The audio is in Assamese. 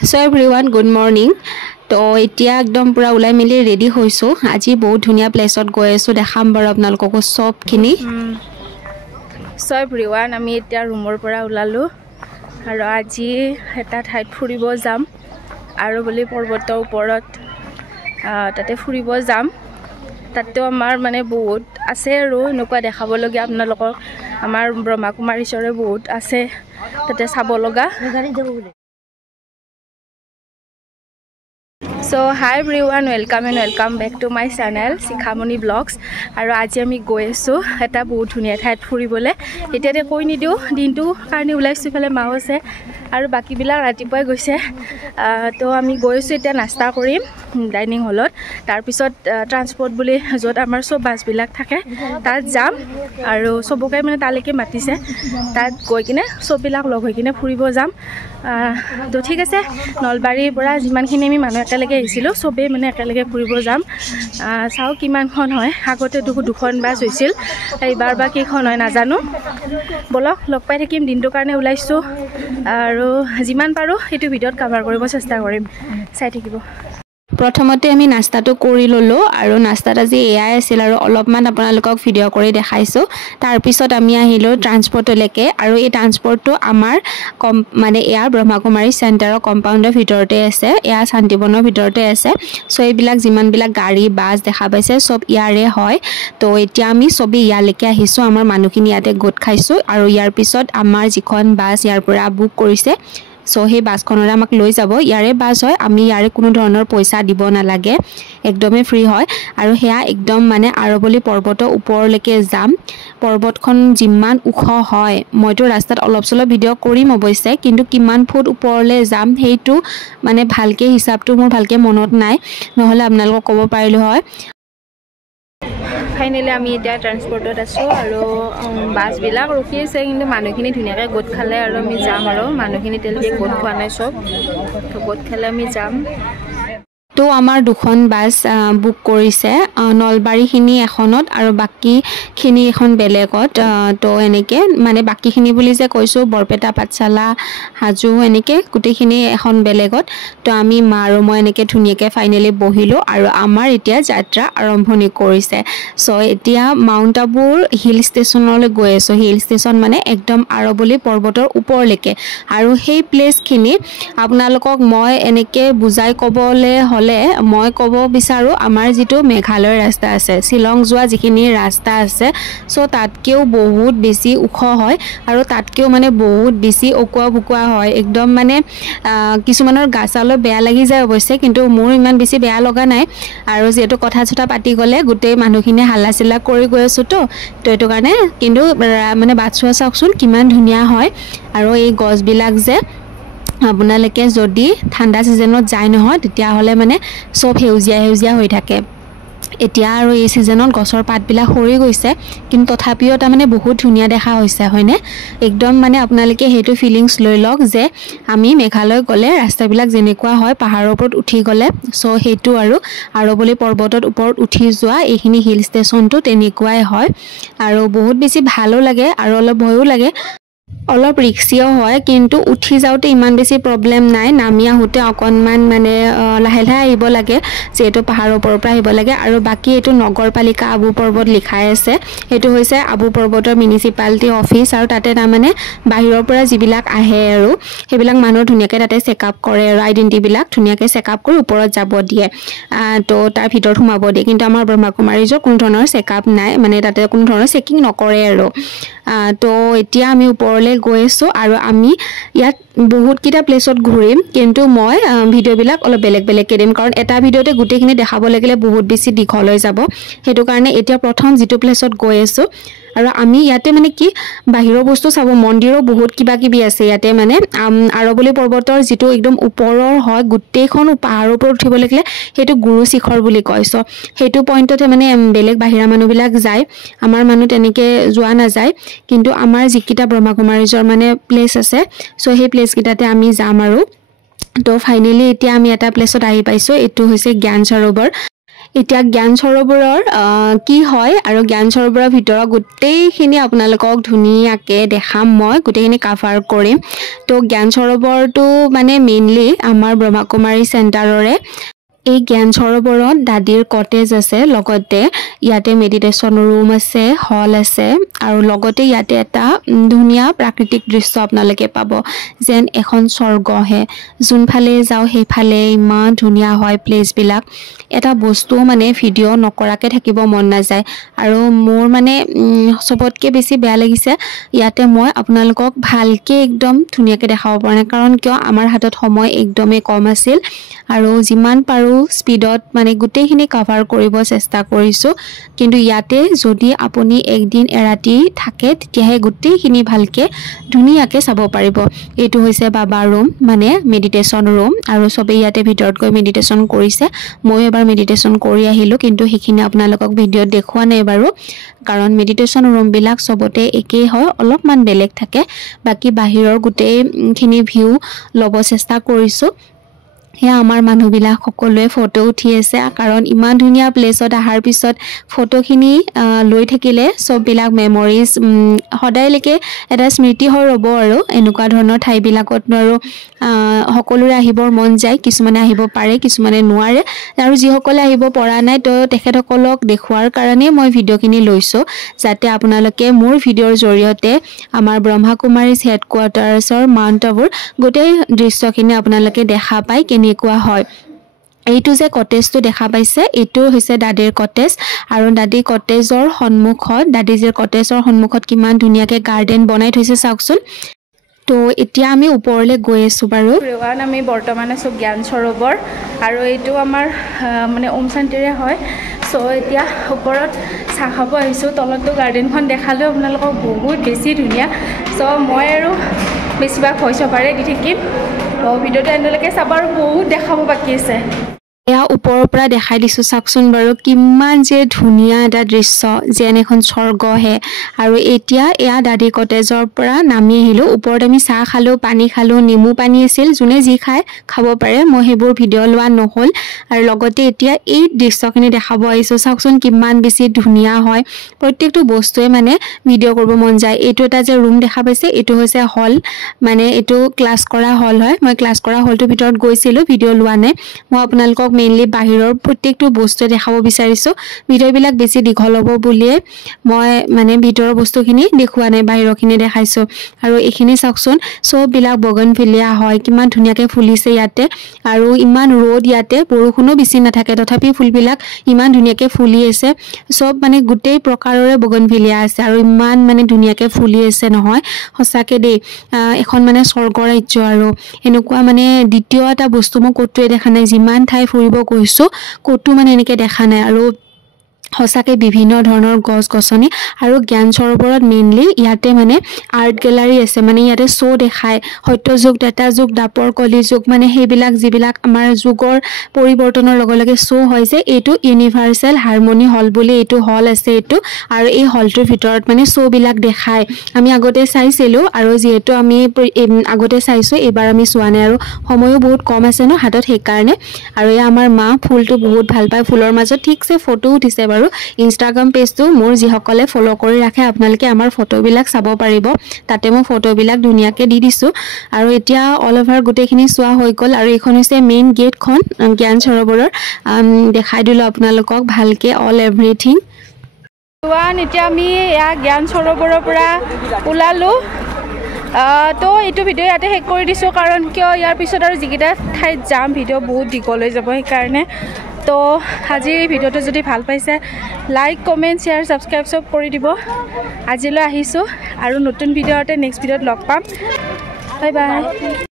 So everyone, good morning. তো এতিয়া একদম পুরা উলাই মিলি রেডি হইছো আজি বহুত ধুনিয়া প্লেসত গৈ আছো দেখাম বৰ আপোনালোকক সবখিনি So everyone, আমি এতিয়া ৰুমৰ পৰা ওলালো আৰু আজি এটা ঠাইত ফুৰিব যাম আৰু বলি পৰ্বতৰ ওপৰত তাতে ফুৰিব যাম তাতেও আমাৰ মানে বহুত আছে আৰু এনেকুৱা দেখাব লগা আপোনালোকক আমাৰ ব্ৰহ্মকুমাৰীশ্বৰে বহুত আছে তাতে চাব লগা So hi everyone, welcome back to my channel Shikhamoni Vlogs আৰু আজি আমি গৈ আছো এটা বহুত ধুনিয়া ঠাইত ফুৰিবলে এতিয়াতে কৈ নিদিও দিনটো কাৰণে ওলাইছো ফেলে মাও আছে আৰু বাকি বিলাক ৰাতিপুৱাই গৈছে তো আমি গৈ আছো এতিয়া নাস্তা কৰিম ডাইনিং হলত তাৰ পিছত ট্ৰান্সপৰ্ট বুলি যত আমাৰ সব বাস বিলাক থাকে তাত যাম আৰু সবকে মানে তালৈকে মাতিছে তাত গৈ কিনে সব বিলাক লগ হৈ কিনে ফুৰিব যাম তো ঠিক আছে নলবাৰীৰ পৰা যিমানখিনি আমি মানুহ একেলগে আহিছিলো সবে মানে একেলগে ফুৰিব যাম চাও কিমানখন হয় আগতে দুখন বাস হৈছিল এইবাৰ বা কেইখন হয় নাজানো বলক লগ পাই থাকিম দিনটোৰ কাৰণে ওলাইছো আৰু যিমান পাৰো এইটো ভিডিঅ'ত কভাৰ কৰিব চেষ্টা কৰিম চাই থাকিব প্ৰথমতে আমি নাস্তাটো কৰি ললো আৰু নাস্তাত আজি এয়াই আছিল আৰু অলপমান আপোনালোকক ভিডিঅ' কৰি দেখাইছো তাৰ পিছত আমি আহিলো ট্ৰান্সপৰ্টলৈকে আৰু এই ট্ৰান্সপৰ্টটো আমাৰ মানে এয়া ব্ৰহ্মকুমাৰী চেণ্টাৰৰ কম্পাউণ্ডৰ ভিতৰতে আছে এয়া শান্তিবনৰ ভিতৰতে আছে সো এইবিলাক যিমানবিলাক গাড়ী বাছ দেখা পাইছে সব ইয়াৰে হয় তো এতিয়া আমি সবে ইয়ালৈকে আহিছো আমাৰ মানুহখিনি ইয়াতে গোট খাইছো আৰু ইয়াৰ পিছত আমাৰ যিখন বাছ ইয়াৰ পৰা বুক কৰিছে সো হে বাসখনৰে আমাক লৈ যাব ইয়াৰে বাস হয় আমি ইয়াৰে কোনো ধৰণৰ পইচা দিব নালাগে একদমে ফ্ৰী হয় আৰু হেয়া একদম মানে আৰবলি পৰ্বতৰ ওপৰলৈকে যাম পৰ্বতখন যিমান উখ হয় মইতো ৰাস্তাত অলপ চলপ ভিডিঅ' কৰিম অৱশ্যে কিন্তু কিমান ফুট ওপৰলৈ যাম সেইটো মানে ভালকে হিচাপটো মোৰ ভালকে মনত নাই নহলে আপোনালোকক ক'ব পাৰিলো হয় ফাইনালি আমি এতিয়া ট্ৰান্সপৰ্টত আছো আৰু বাস বিলাক ৰখি আছে কিন্তু মানুহখিনি ধুনিয়াকৈ গোট খালে আৰু আমি যাম আৰু মানুহখিনি তেলকে গোট খোৱা নাই সব তো গোট খালে আমি যাম তো আমাৰ দুখন বাস বুক কৰিছে নলবাৰীখিনি এখনত আৰু বাকিখিনি এখন বেলেগত তো এনেকে মানে বাকিখিনি বুলি যে কৈছো বৰপেটা পাঠশালা হাজো এনেকে গোটেইখিনি এখন বেলেগত তো আমি মা আৰু মই এনেকে ধুনিয়াকৈ ফাইনালি বহিলো আৰু আমাৰ এতিয়া যাত্ৰা আৰম্ভণি কৰিছে সো এতিয়া মাউণ্ট আবুৰ হিল ষ্টেচনলৈ গৈ আছো হিল ষ্টেচন মানে একদম আৰবলি পৰ্বতৰ ওপৰলৈকে আৰু সেই প্লেচখিনি আপোনালোকক মই এনেকে বুজাই ক'বলৈ হলে মই ক'ব বিচাৰো আমাৰ যেটো মেঘালয় ৰাস্তা আছে শিলং যোৱা যিখিনি ৰাস্তা আছে সো তাতকেও বহুত বেছি উখ হয় আৰু তাতকেও মানে বহুত বেছি অকুৱা হয় একদম মানে কিছুমানৰ গাছালৈ বেয়া লাগি যায় অৱশ্যে কিন্তু মোৰ ইমান বেছি বেয়া লগা নাই আৰু যেটো কথা ছটা পাতি গলে গোটেই মানুহখিনি হাল্লা চিল্লা কৰি গৈ আছো তো এটো কাৰণে কিন্তু মানে বাছুৱা চাওকচোন কিমান ধুনিয়া হয় আৰু এই গছবিলাক যে আপোনালোকে যদি ঠাণ্ডা সিজনত যায় নহয় তেতিয়া হলে মানে সব হেউজিয়া হৈ থাকে এতিয়া আৰু এই সিজনত গছৰ পাতবিলাক সৰি গৈছে কিন্তু তথাপিও তা মানে বহুত ধুনিয়া দেখা হৈছে হয়নে একদম মানে আপোনালোকে হেতু ফিলিংস লৈ লওক যে আমি মেঘালয় গলে ৰাস্তাবিলাক যেনেকুৱা হয় পাহাৰৰ ওপৰত উঠি গলে সো হেতু আৰু আৰবলি পৰ্বতৰ ওপৰত উঠি যোৱা এইখিনি হিল ষ্টেচনটো তেনেকুৱাই হয় আৰু বহুত বেছি ভালো লাগে আৰু অলপ ভয়ও লাগে অলপ ৰিক্সিও হয় কিন্তু উঠি যাওতে ইমান বেছি প্ৰবলেম নাই নামি আহোতে অকনমান মানে লাহে লাহে আহিব লাগে যেটো পাহাৰৰ ওপৰৰ পৰা আহিব লাগে আৰু বাকি এটো নগৰপালিকা আবু পৰ্বত লিখাই আছে এটো হৈছে আবু পৰ্বতৰ মিউনিসিপালিটি অফিস আৰু তাতে না মানে বাহিৰৰ পৰা যিবিলাক আহে আৰু হেবিলাক মানুহ ধুনিয়াকৈ তাতে চেকআপ কৰে আৰু আইডেন্টি বিলাক ধুনিয়াকৈ চেকআপ কৰি ওপৰত যাব দিয়ে তো তাৰ ভিতৰত সোমাব দিয়ে কিন্তু আমাৰ ব্ৰহ্মকুমাৰীজৰ কোনো ধৰণৰ চেকআপ নাই মানে তাতে কোনো ধৰণৰ চেকিং নকৰে আৰু তো এতিয়া আমি ওপৰলৈ গৈ আছো আৰু আমি ইয়াত বহুত কিটা প্লেসত ঘূৰিম কিন্তু মই ভিডিও বিলাক অলপ বেলেগ দিম কাৰণ এটা ভিডিওতে গুটেখিনি দেখাব লাগিলে বহুত বেছি দীঘল হৈ যাব হেতু কাৰণে এতিয়া প্ৰথম যেটো প্লেসত গৈ আছো আৰু আমি ইয়াতে মানে কি বাহিৰৰ বস্তু চাব মন্দিৰৰ বহুত কিবা কিবি আছে ইয়াতে মানে আৰবলি পৰ্বতৰ যেটো একদম ওপৰৰ হয় গুটেইখন পাহাৰৰ ওপৰত উঠিব লাগিলে হেতু গুৰু শিখৰ বুলি কয় সো হেতু পইণ্টতে মানে বেলেগ বাহিৰা মানুহবিলাক যায় আমাৰ মানুহ তেনেকে যোৱা না যায় কিন্তু আমাৰ যিকিটা ব্ৰহ্মকুমাৰীজৰ মানে প্লেস আছে সো সেই প্লেস কিটাতে আমি যাম আৰু তো ফাইনালি এতিয়া আমি এটা প্লেসত আহি পাইছো এটো হৈছে জ্ঞান সৰোবৰ এতিয়া জ্ঞান সৰোবৰৰ কি হয় আৰু জ্ঞান সৰোবৰৰ ভিতৰত গোটেইখিনি আপোনালোকক ধুনীয়াকৈ দেখাম মই গোটেইখিনি কাভাৰ কৰিম তো জ্ঞান সৰোবৰটো মানে মেইনলি আমাৰ ব্ৰহ্মকুমাৰী চেণ্টাৰৰে এই জ্ঞান সৰোবৰত দাদীৰ কটেজ আছে লগতে ইয়াতে মেডিটেশ্যন ৰুম আছে হল আছে আৰু লগতে ইয়াতে এটা ধুনীয়া প্ৰাকৃতিক দৃশ্য আপোনালোকে পাব যেন এখন স্বৰ্গহে যোনফালে যাও সেইফালে ইমান ধুনীয়া হয় প্লেচবিলাক এটা বস্তু মানে ভিডিঅ' নকৰাকৈ থাকিব মন নাযায় আৰু মোৰ মানে সবতকৈ বেছি বেয়া লাগিছে ইয়াতে মই আপোনালোকক ভালকৈ একদম ধুনীয়াকৈ দেখাব পৰা নাই কাৰণ কিয় আমাৰ হাতত সময় একদমেই কম আছিল আৰু যিমান পাৰোঁ স্পীডত মানে গোটেইখিনি কাভাৰ কৰিব চেষ্টা কৰিছোঁ কিন্তু ইয়াতে যদি আপুনি একদিন এৰাতি থাকে তেতিয়াহে গোটেইখিনি ভালকৈ ধুনীয়াকৈ চাব পাৰিব এইটো হৈছে বাবা ৰুম মানে মেডিটেশ্যন ৰুম আৰু চবেই ইয়াতে ভিতৰত গৈ মেডিটেশ্যন কৰিছে মই এবাৰ মেডিটেশ্যন কৰি আহিলোঁ কিন্তু সেইখিনি আপোনালোকক ভিডিঅ'ত দেখুওৱা নাই বাৰু কাৰণ মেডিটেশ্যন ৰুমবিলাক চবতে একেই হয় অলপমান বেলেগ থাকে বাকী বাহিৰৰ গোটেইখিনি ভিউ ল'ব চেষ্টা কৰিছোঁ সেয়া আমাৰ মানুহবিলাক সকলোৱে ফটো উঠি আছে কাৰণ ইমান ধুনীয়া প্লেচত অহাৰ পিছত ফটোখিনি লৈ থাকিলে চববিলাক মেমৰিজ সদায়লৈকে এটা স্মৃতি হৈ ৰ'ব আৰু এনেকুৱা ধৰণৰ ঠাইবিলাকতনো আৰু সকলোৰে আহিবৰ মন যায় কিছুমানে আহিব পাৰে কিছুমানে নোৱাৰে আৰু যিসকলে আহিব পৰা নাই তো তেখেতসকলক দেখুৱাৰ কাৰণে মই ভিডিঅ'খিনি লৈছোঁ যাতে আপোনালোকে মোৰ ভিডিঅ'ৰ জৰিয়তে আমাৰ ব্ৰহ্মকুমাৰীজ হেডকোৱাৰ্টাৰ্ছৰ মাউণ্ট আবুৰ গোটেই দৃশ্যখিনি আপোনালোকে দেখা পায় কেনেকুৱা হয় এইটো যে কটেজটো দেখা পাইছে এইটো হৈছে দাদীৰ কটেজ আৰু দাদী কটেজৰ সন্মুখত দাদীজীৰ কটেজৰ সন্মুখত কিমান ধুনীয়াকৈ গাৰ্ডেন বনাই থৈছে চাওকচোন তো এতিয়া আমি ওপৰলৈ গৈ আছোঁ বাৰু আমি বৰ্তমান আছোঁ জ্ঞান সৰোবৰ আৰু এইটো আমাৰ মানে ওম শান্তিৰে হয় চ' এতিয়া ওপৰত চাহ খাব আহিছোঁ তলততো গাৰ্ডেনখন দেখালেও আপোনালোকক বহুত বেছি ধুনীয়া চ' মই আৰু বেছিভাগ ভইচ অভাৰে দি থাকিম ভিডিঅ'টো এনেলৈকে চাব আৰু বহুত দেখাব বাকী আছে এয়া ওপৰৰ পৰা দেখাই দিছোঁ চাওকচোন বাৰু কিমান যে ধুনীয়া এটা দৃশ্য যেন এখন স্বৰ্গহে আৰু এতিয়া এয়া দাদী কটেজৰ পৰা নামি আহিলোঁ ওপৰত আমি চাহ খালোঁ পানী খালোঁ নেমু পানী আছিল যোনে যি খায় খাব পাৰে মই সেইবোৰ ভিডিঅ' লোৱা নহ'ল আৰু লগতে এতিয়া এই দৃশ্যখিনি দেখাব আহিছোঁ চাওকচোন কিমান বেছি ধুনীয়া হয় প্ৰত্যেকটো বস্তুৱে মানে ভিডিঅ' কৰিব মন যায় এইটো এটা যে ৰুম দেখা পাইছে এইটো হৈছে হল মানে এইটো ক্লাছ কৰা হল হয় মই ক্লাছ কৰা হলটোৰ ভিতৰত গৈছিলোঁ ভিডিঅ' লোৱা নাই মই আপোনালোকক মেইনলি বাহিৰৰ প্ৰত্যেকটো বস্তুৱে দেখাব বিচাৰিছোঁ ভিডিঅ'বিলাক বেছি দীঘল হ'ব বুলিয়ে মই মানে ভিতৰৰ বস্তুখিনি দেখুওৱা নাই বাহিৰৰখিনি দেখাইছোঁ আৰু এইখিনি চাওকচোন চববিলাক বগনভিলিয়া হয় কিমান ধুনীয়াকৈ ফুলিছে ইয়াতে আৰু ইমান ৰ'দ ইয়াতে বৰষুণো বেছি নাথাকে তথাপি ফুলবিলাক ইমান ধুনীয়াকৈ ফুলি আছে চব মানে গোটেই প্ৰকাৰৰে বগনভিলিয়া আছে আৰু ইমান মানে ধুনীয়াকৈ ফুলি আছে নহয় সঁচাকৈ দেই এখন মানে স্বৰ্গ ৰাজ্য আৰু এনেকুৱা মানে দ্বিতীয় এটা বস্তু মই ক'তোৱে দেখা নাই যিমান ঠাই ফুৰিব গৈছোঁ ক'তো মানে এনেকৈ দেখা নাই আৰু সঁচাকৈ বিভিন্ন ধৰণৰ গছ গছনি আৰু জ্ঞান সৰোবৰত মেইনলি ইয়াতে মানে আৰ্ট গেলাৰী আছে মানে ইয়াতে শ্ব' দেখায় সত্যযুগ ত্ৰেতা যুগ দ্বাপৰ কলি যুগ মানে সেইবিলাক যিবিলাক আমাৰ যুগৰ পৰিৱৰ্তনৰ লগে লগে শ্ব' হয় যে এইটো ইউনিভাৰ্চেল হাৰমনি হল বুলি এইটো হল আছে এইটো আৰু এই হলটোৰ ভিতৰত মানে শ্ব'বিলাক দেখায় আমি আগতে চাইছিলোঁ আৰু যিহেতু আমি আগতে চাইছোঁ এইবাৰ আমি চোৱা নাই আৰু সময়ো বহুত কম আছে ন হাতত সেইকাৰণে আৰু এই আমাৰ মা ফুলটো বহুত ভাল পায় ফুলৰ মাজত ঠিকছে ফটো উঠিছে বাৰু ইনষ্টাগ্ৰাম পেজটো মোৰ যিসকলে ফ'ল' কৰি ৰাখে আপোনালোকে আমাৰ ফটোবিলাক চাব পাৰিব তাতে মই ফটোবিলাক ধুনীয়াকৈ দি দিছোঁ আৰু এতিয়া অল অভাৰ গোটেইখিনি চোৱা হৈ গ'ল আৰু এইখন হৈছে মেইন গেটখন জ্ঞান সৰোবৰৰ দেখাই দিলোঁ আপোনালোকক ভালকৈ অল এভৰিথিং এতিয়া আমি এয়া জ্ঞান সৰোবৰৰ পৰা ওলালোঁ তো এইটো ভিডিঅ' ইয়াতে শেষ কৰি দিছোঁ কাৰণ কিয় ইয়াৰ পিছত আৰু যিকেইটা ঠাইত যাম ভিডিঅ' বহুত দীঘল হৈ যাব সেইকাৰণে তো আজি ভিডিঅ'টো যদি ভাল পাইছে লাইক কমেণ্ট শ্বেয়াৰ ছাবস্ক্ৰাইব চব কৰি দিব আজিলৈ আহিছোঁ আৰু নতুন ভিডিঅ'তে নেক্সট ভিডিঅ'ত লগ পাম বাই বাই